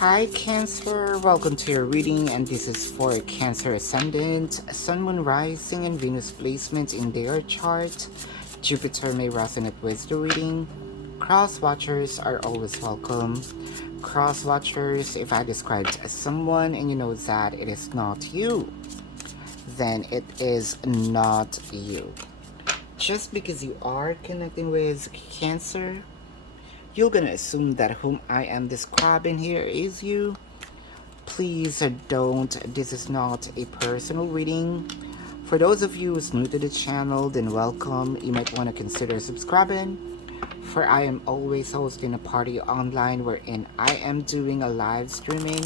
Hi Cancer, welcome to your reading, and this is for Cancer Ascendant, Sun, Moon, Rising, and Venus placement in their chart. Jupiter may resonate with the reading. Cross watchers are always welcome. Cross watchers, if I described as someone and you know that it is not you, then it is not you. Just because you are connecting with Cancer, you're gonna assume that whom I am describing here is you. Please don't, this is not a personal reading. For those of you who's new to the channel, then welcome. You might want to consider subscribing, for I am always hosting a party online wherein I am doing a live streaming,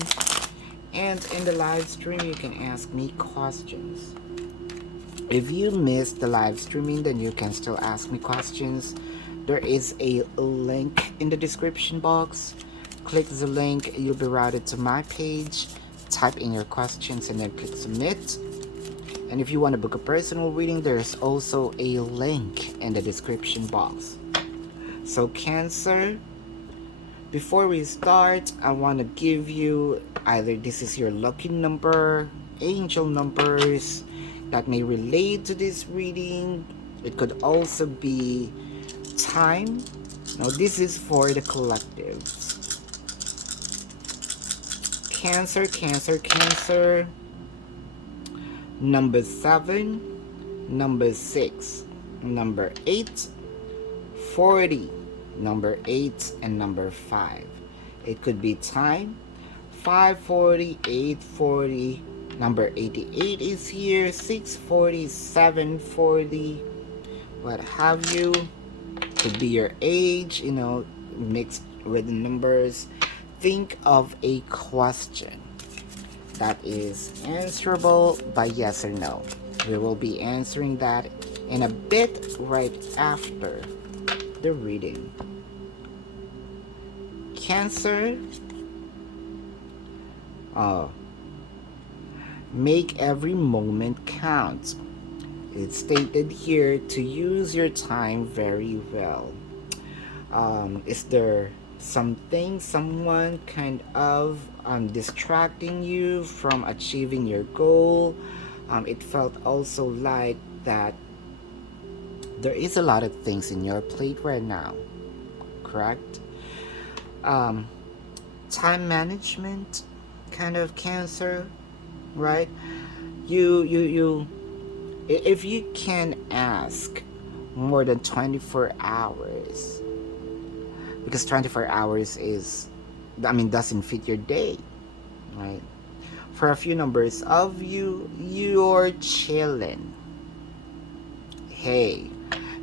and in the live stream you can ask me questions. If you missed the live streaming, then you can still ask me questions. There is a link in the description box. Click the link, you'll be routed to my page. Type in your questions and then click submit. And if you want to book a personal reading, there's also a link in the description box. So Cancer, before we start, I want to give you either this is your lucky number, angel numbers that may relate to this reading. It could also be time. Now this is for the collectives. Cancer, Cancer, Cancer. Number 7, number 6, number 8, 40, number 8, and number 5. It could be time, 540, 840, number 88 is here, 640, 740, what have you. Could be your age, you know, mixed with numbers. Think of a question that is answerable by yes or no. We will be answering that in a bit right after the reading. Cancer, make every moment count. It's stated here to use your time very well. Is there something, someone kind of distracting you from achieving your goal? It felt also like that there is a lot of things in your plate right now, correct? Time management kind of Cancer, right? You if you can ask more than 24 hours, because 24 hours is, doesn't fit your day, right? For a few numbers of you, you're chilling. Hey,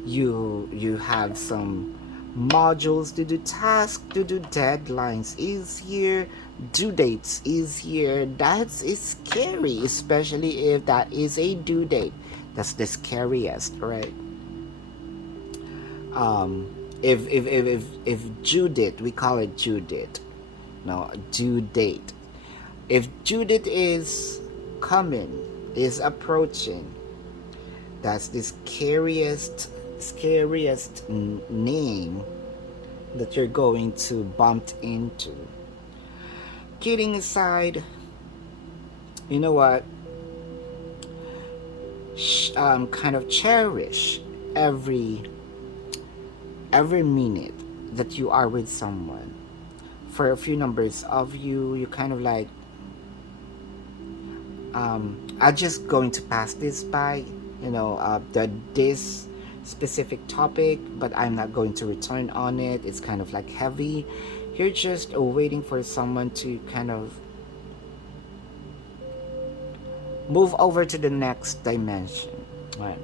you have some modules to do, tasks to do, deadlines is here, due dates is here. That is scary, especially if that is a due date. That's the scariest, right? If Judith, we call it Judith, no, due date. If Judith is coming, is approaching, that's the scariest name that you're going to bump into. Kidding aside, you know what? Kind of cherish every minute that you are with someone. For a few numbers of you, you kind of like, I'm just going to pass this by, you know, this specific topic, but I'm not going to return on it. It's kind of like heavy. You're just waiting for someone to kind of move over to the next dimension, right?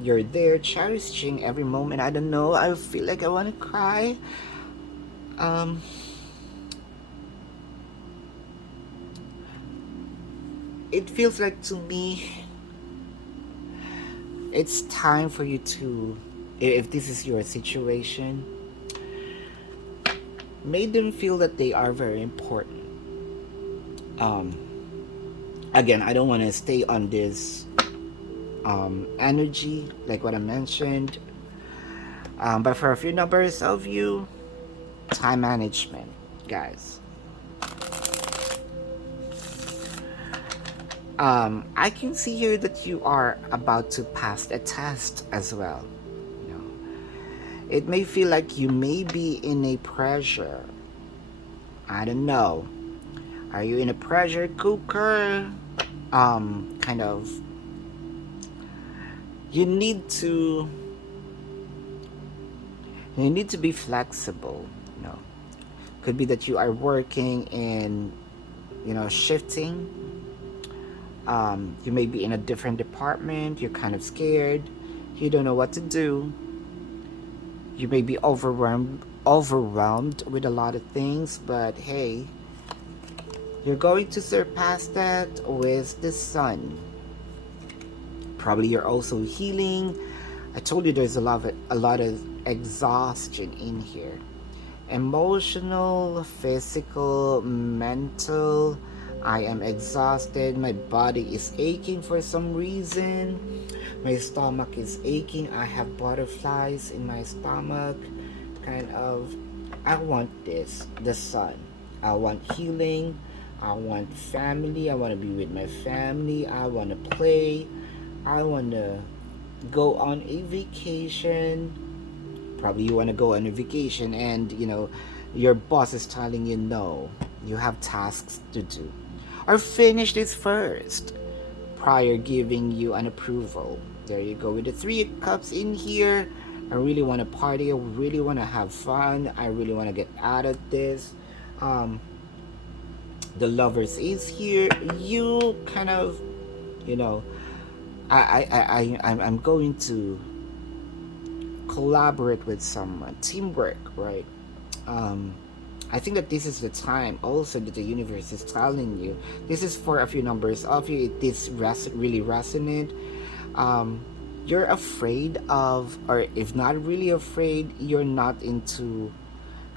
You're there cherishing every moment. I don't know, I feel like I want to cry. It feels like, to me, it's time for you to, if this is your situation, make them feel that they are very important. Again, I don't want to stay on this energy like what I mentioned, but for a few numbers of you, Time management, guys. I can see here that you are about to pass a test as well. You know, it may feel like you may be in a pressure. I don't know. Are you in a pressure cooker? Kind of. You need to. You need to be flexible. You know, could be that you are working in, shifting. You may be in a different department. You're kind of scared. You don't know what to do. You may be overwhelmed with a lot of things, but hey, you're going to surpass that with the sun. Probably you're also healing. I told you there's a lot of exhaustion in here. Emotional, physical, mental. I am exhausted. My body is aching for some reason. My stomach is aching. I have butterflies in my stomach. Kind of. I want this. The sun. I want healing. I want family. I want to be with my family. I want to play. I want to go on a vacation. Probably you want to go on a vacation and, your boss is telling you no. You have tasks to do. Or finish this first prior giving you an approval. There you go with the 3 cups in here. I really want to party. I really want to have fun. I really want to get out of this. The lovers is here. You kind of, I'm going to collaborate with someone. Teamwork, right? I think that this is the time also that the universe is telling you. This is for a few numbers of you. It is really resonant. You're afraid of, or if not really afraid, you're not into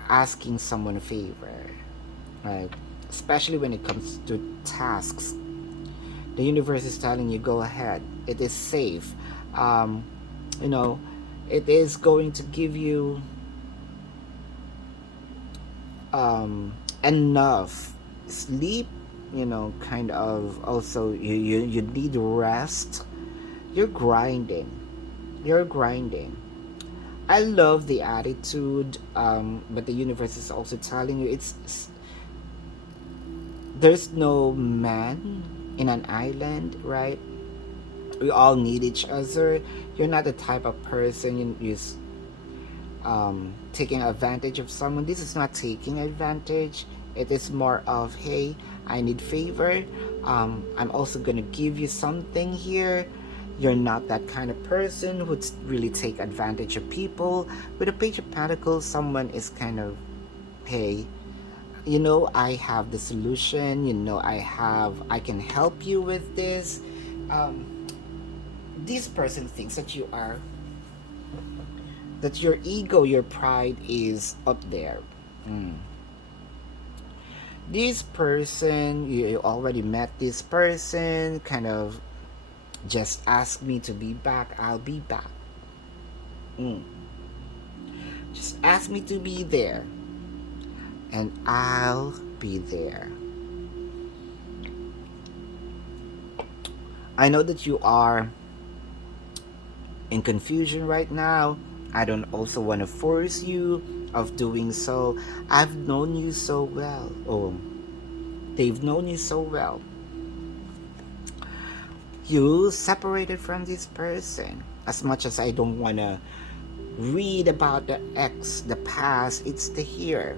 asking someone a favor, right? Especially when it comes to tasks. The universe is telling you, go ahead. It is safe. It is going to give you enough sleep, kind of. Also, you need rest. You're grinding. I love the attitude, but the universe is also telling you there's no man in an island, right? We all need each other. You're not the type of person who's taking advantage of someone. This is not taking advantage. It is more of, hey, I need favor. I'm also gonna give you something here. You're not that kind of person who'd really take advantage of people. With a Page of Pentacles, someone is kind of, hey, I have the solution. I can help you with this. This person thinks that that your ego, your pride is up there. This person, you already met this person, kind of just ask me to be back, I'll be back. Just ask me to be there, and I'll be there. I know that you are in confusion right now. I don't also want to force you of doing so. I've known you so well. They've known you so well. You separated from this person. As much as I don't want to read about the ex, the past, it's the here.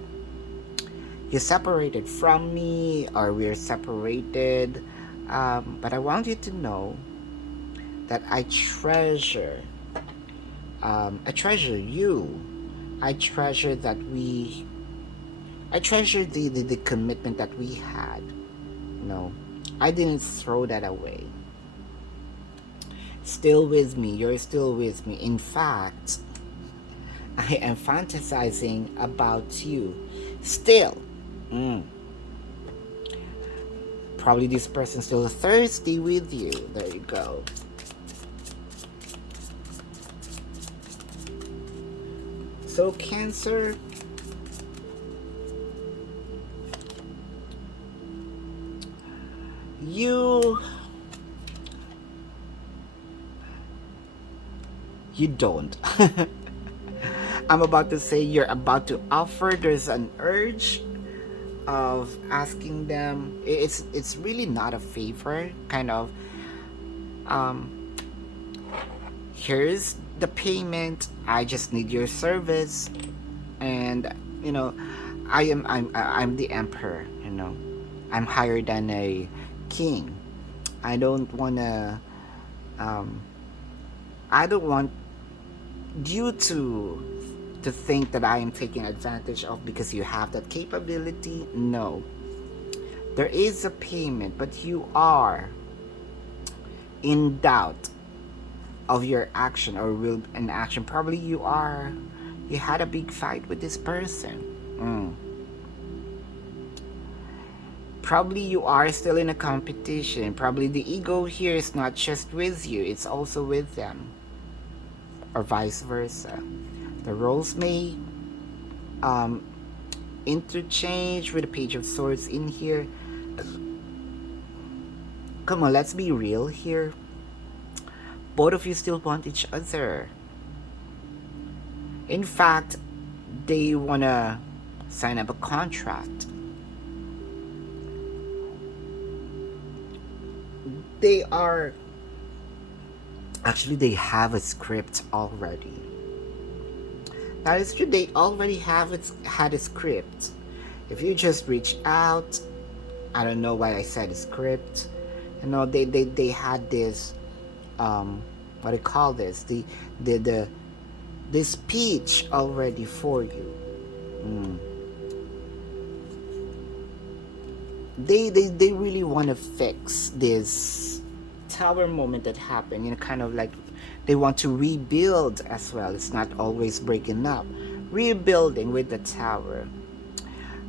You separated from me, or we're separated. But I want you to know that I treasure you. I treasure the commitment that we had. I didn't throw that away. Still with me. You're still with me. In fact, I am fantasizing about you still. Probably this person's still thirsty with you. There you go. So Cancer, You don't. I'm about to say you're about to offer. There's an urge of asking them. It's really not a favor, kind of. Um, Here's the payment. I just need your service, and you know, I'm the emperor. I'm higher than a king. I don't wanna. Um, I don't want you to think that I am taking advantage of because you have that capability. No, there is a payment, but you are in doubt of your action or will an action. Probably you had a big fight with this person. Mm. Probably you are still in a competition. Probably the ego here is not just with you, it's also with them, or vice versa. The roles may um, interchange with the Page of Swords in here. Come on, let's be real here. Both of you still want each other. In fact, they wanna sign up a contract. They are actually, they have a script already. That is true. They already had a script. If you just reach out, I don't know why I said a script. They had this what do you call this? The speech already for you. Mm. They really want to fix this tower moment that happened. Kind of like they want to rebuild as well. It's not always breaking up. Rebuilding with the tower.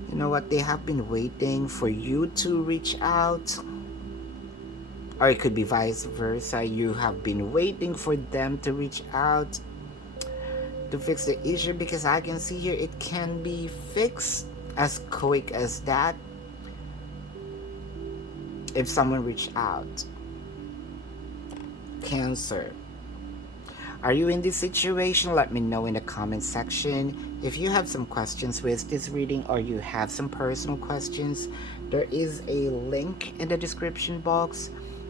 You know what? They have been waiting for you to reach out. Or it could be vice versa. You have been waiting for them to reach out to fix the issue, because I can see here it can be fixed as quick as that if someone reached out. Cancer. Are you in this situation? Let me know in the comment section. If you have some questions with this reading or you have some personal questions, there is a link in the description box.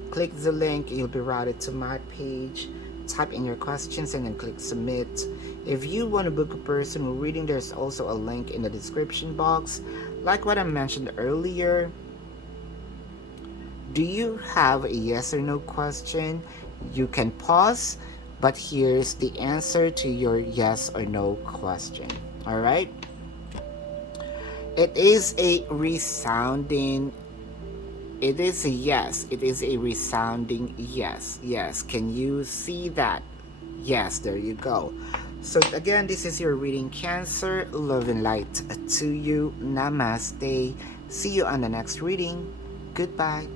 Click the link, you'll be routed to my page. Type in your questions and then click submit. If you want to book a personal reading, there's also a link in the description box. Like what I mentioned earlier, do you have a yes or no question? You can pause, but here's the answer to your yes or no question. All right? It is a resounding It is a yes. It is a resounding yes. Yes. Can you see that? Yes, there you go. So again, this is your reading, Cancer. Love and light to you. Namaste. See you on the next reading. Goodbye.